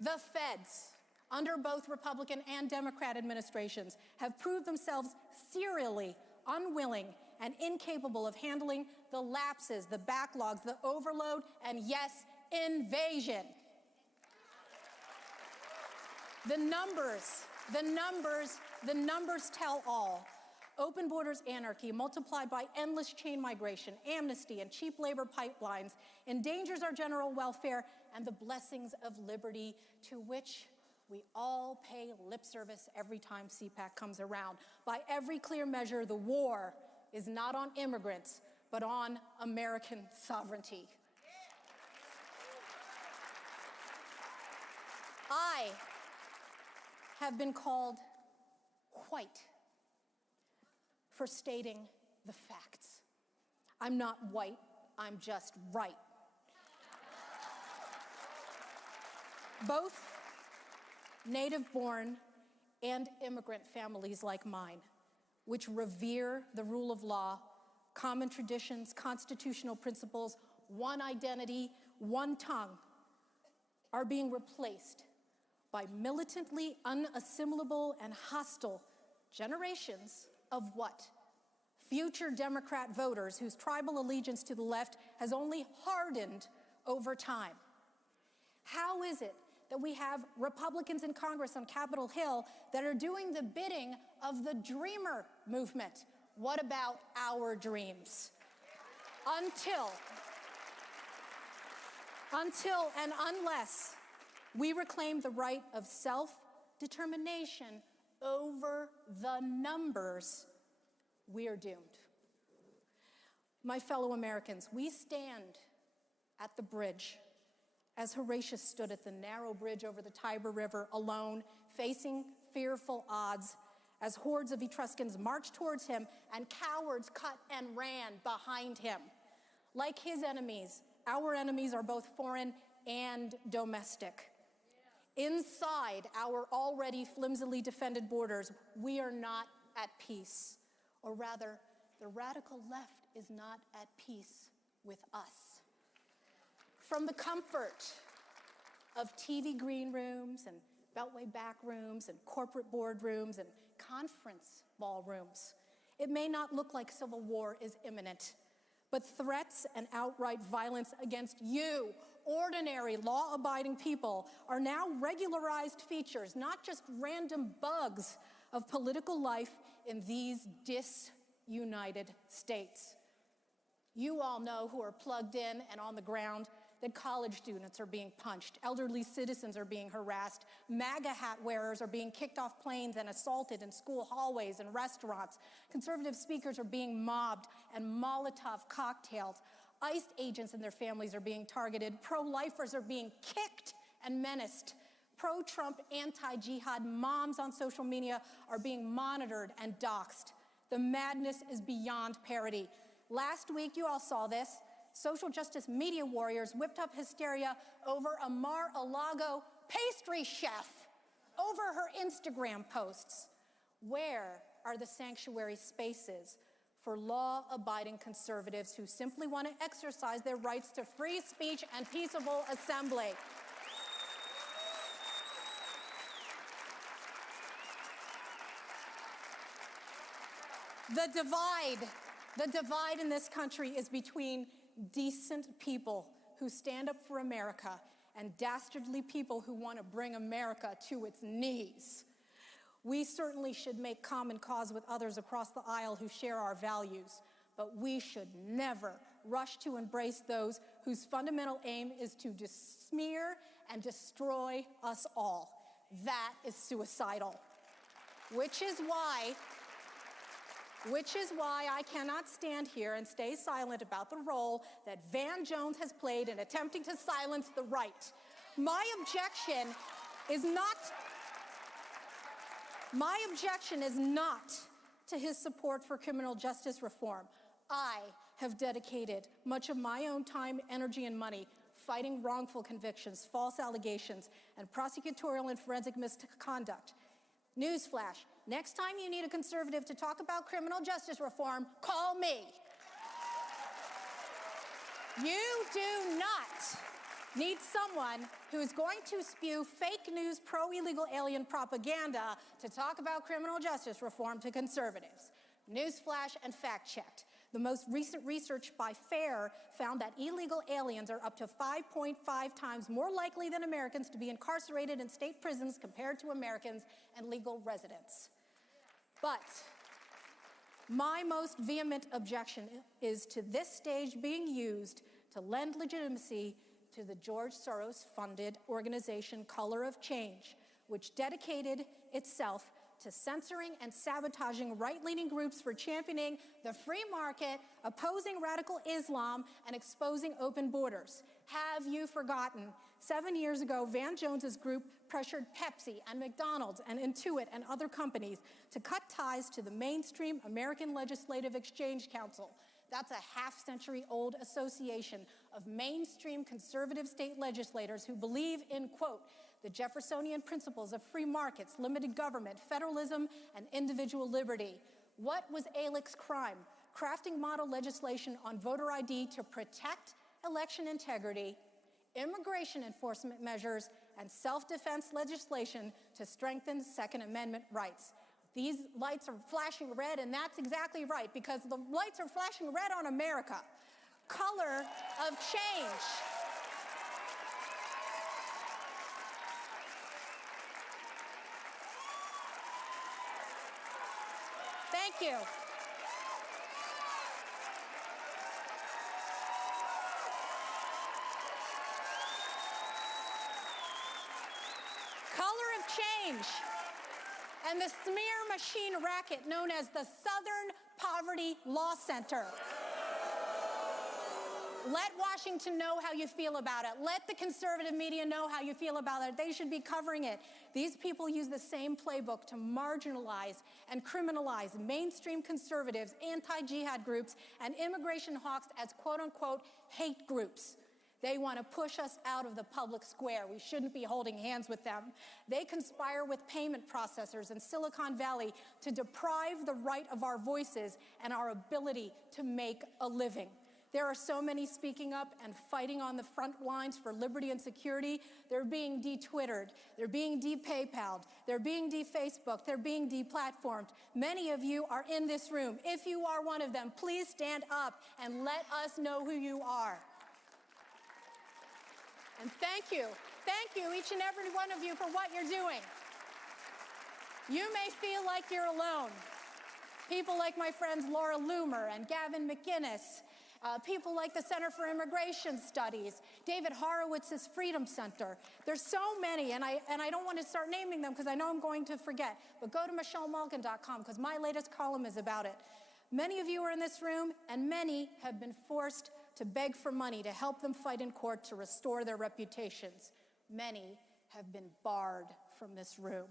The feds, under both Republican and Democrat administrations, have proved themselves serially unwilling and incapable of handling the lapses, the backlogs, the overload, and yes, invasion. The numbers tell all. Open borders anarchy multiplied by endless chain migration, amnesty, and cheap labor pipelines endangers our general welfare and the blessings of liberty to which we all pay lip service every time CPAC comes around. By every clear measure, the war is not on immigrants, but on American sovereignty. I have been called white for stating the facts. I'm not white, I'm just right. Both native-born and immigrant families like mine, which revere the rule of law, common traditions, constitutional principles, one identity, one tongue, are being replaced by militantly unassimilable and hostile generations of what? Future Democrat voters whose tribal allegiance to the left has only hardened over time. How is it that we have Republicans in Congress on Capitol Hill that are doing the bidding of the Dreamer movement? What about our dreams? Until and unless we reclaim the right of self-determination over the numbers, we are doomed. My fellow Americans, we stand at the bridge as Horatius stood at the narrow bridge over the Tiber River alone, facing fearful odds, as hordes of Etruscans marched towards him and cowards cut and ran behind him. Like his enemies, our enemies are both foreign and domestic. Inside our already flimsily defended borders, we are not at peace. Or rather, the radical left is not at peace with us. From the comfort of TV green rooms and Beltway back rooms and corporate boardrooms and conference ballrooms, it may not look like civil war is imminent, but threats and outright violence against you, ordinary law-abiding people, are now regularized features, not just random bugs of political life in these disunited states. You all know, who are plugged in and on the ground, that college students are being punched, elderly citizens are being harassed, MAGA hat wearers are being kicked off planes and assaulted in school hallways and restaurants, conservative speakers are being mobbed and Molotov cocktailed, ICE agents and their families are being targeted, pro-lifers are being kicked and menaced, pro-Trump, anti-jihad moms on social media are being monitored and doxxed. The madness is beyond parody. Last week, you all saw this. Social justice media warriors whipped up hysteria over a Mar-a-Lago pastry chef over her Instagram posts. Where are the sanctuary spaces for law-abiding conservatives who simply want to exercise their rights to free speech and peaceable assembly? The divide in this country is between decent people who stand up for America and dastardly people who want to bring America to its knees. We certainly should make common cause with others across the aisle who share our values, but we should never rush to embrace those whose fundamental aim is to smear and destroy us all. That is suicidal. Which is why Which is why I cannot stand here and stay silent about the role that Van Jones has played in attempting to silence the right. My objection is not to his support for criminal justice reform. I have dedicated much of my own time, energy, and money fighting wrongful convictions, false allegations, and prosecutorial and forensic misconduct. Newsflash, next time you need a conservative to talk about criminal justice reform, call me. You do not need someone who is going to spew fake news, pro-illegal alien propaganda to talk about criminal justice reform to conservatives. Newsflash and fact-checked. The most recent research by FAIR found that illegal aliens are up to 5.5 times more likely than Americans to be incarcerated in state prisons compared to Americans and legal residents. But my most vehement objection is to this stage being used to lend legitimacy to the George Soros-funded organization Color of Change, which dedicated itself to censoring and sabotaging right-leaning groups for championing the free market, opposing radical Islam, and exposing open borders. Have you forgotten? 7 years ago, Van Jones's group pressured Pepsi and McDonald's and Intuit and other companies to cut ties to the mainstream American Legislative Exchange Council. That's a half-century-old association of mainstream conservative state legislators who believe in, quote, the Jeffersonian principles of free markets, limited government, federalism, and individual liberty. What was ALEC's crime? Crafting model legislation on voter ID to protect election integrity, immigration enforcement measures, and self-defense legislation to strengthen Second Amendment rights. These lights are flashing red, and that's exactly right, because the lights are flashing red on America. Color of change. Thank you. Color of change. And the smear machine racket known as the Southern Poverty Law Center. Let Washington know how you feel about it. Let the conservative media know how you feel about it. They should be covering it. These people use the same playbook to marginalize and criminalize mainstream conservatives, anti-jihad groups, and immigration hawks as quote-unquote hate groups. They want to push us out of the public square. We shouldn't be holding hands with them. They conspire with payment processors in Silicon Valley to deprive the right of our voices and our ability to make a living. There are so many speaking up and fighting on the front lines for liberty and security. They're being de-Twittered. They're being de-PayPal'd. They're being de-Facebooked. They're being de-platformed. Many of you are in this room. If you are one of them, please stand up and let us know who you are. And thank you, each and every one of you, for what you're doing. You may feel like you're alone. People like my friends Laura Loomer and Gavin McInnes, people like the Center for Immigration Studies, David Horowitz's Freedom Center. There's so many, and I don't want to start naming them because I know I'm going to forget, but go to michellemalkin.com because my latest column is about it. Many of you are in this room, and many have been forced to beg for money to help them fight in court to restore their reputations. Many have been barred from this room.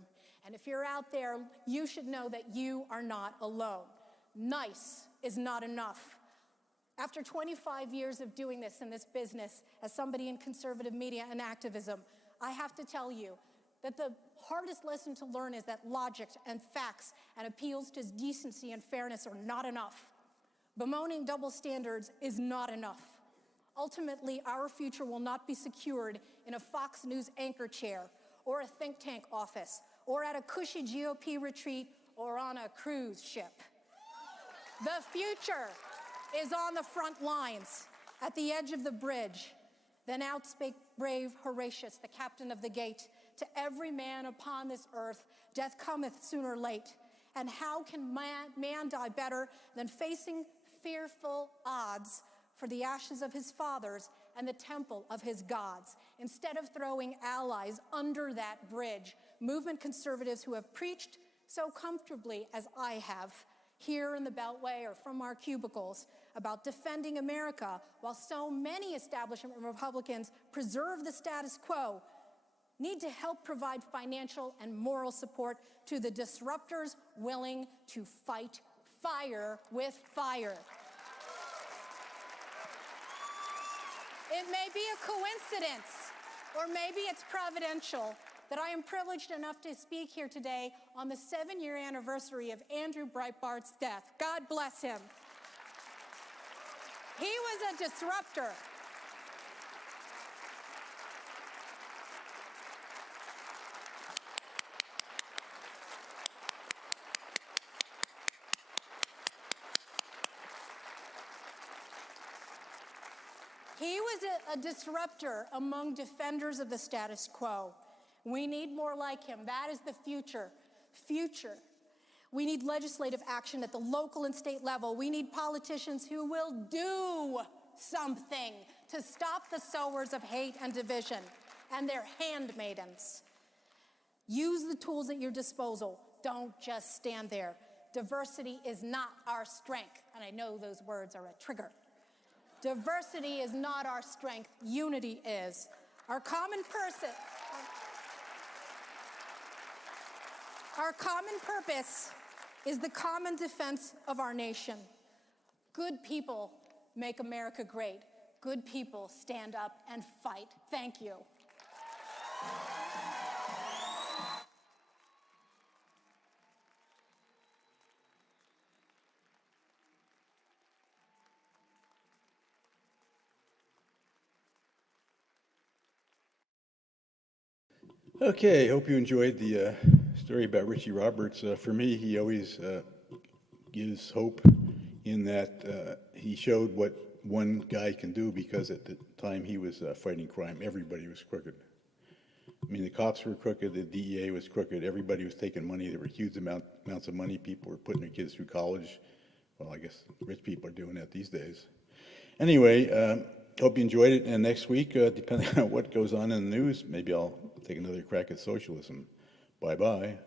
And if you're out there, you should know that you are not alone. Nice is not enough. After 25 years of doing this in this business, as somebody in conservative media and activism, I have to tell you that the hardest lesson to learn is that logic and facts and appeals to decency and fairness are not enough. Bemoaning double standards is not enough. Ultimately, our future will not be secured in a Fox News anchor chair, or a think tank office, or at a cushy GOP retreat, or on a cruise ship. The future is on the front lines, at the edge of the bridge. Then out spake brave Horatius, the captain of the gate, to every man upon this earth, death cometh sooner or late. And how can man die better than facing fearful odds for the ashes of his fathers and the temple of his gods, instead of throwing allies under that bridge? Movement conservatives who have preached so comfortably as I have here in the Beltway or from our cubicles about defending America, while so many establishment Republicans preserve the status quo, need to help provide financial and moral support to the disruptors willing to fight fire with fire. It may be a coincidence, or maybe it's providential, that I am privileged enough to speak here today on the 7-year anniversary of Andrew Breitbart's death. God bless him. He was a disruptor. He was a disruptor among defenders of the status quo. We need more like him. That is the future. We need legislative action at the local and state level. We need politicians who will do something to stop the sowers of hate and division and their handmaidens. Use the tools at your disposal. Don't just stand there. Diversity is not our strength. And I know those words are a trigger. Diversity is not our strength. Unity is. Our common purpose is the common defense of our nation. Good people make America great. Good people stand up and fight. Thank you. Okay, hope you enjoyed the story about Richie Roberts. For me, he always gives hope in that he showed what one guy can do, because at the time he was fighting crime, everybody was crooked. I mean, the cops were crooked, the DEA was crooked, everybody was taking money. There were huge amounts of money. People were putting their kids through college. Well, I guess rich people are doing that these days. Anyway, hope you enjoyed it, and next week, depending on what goes on in the news, maybe I'll take another crack at socialism. Bye-bye.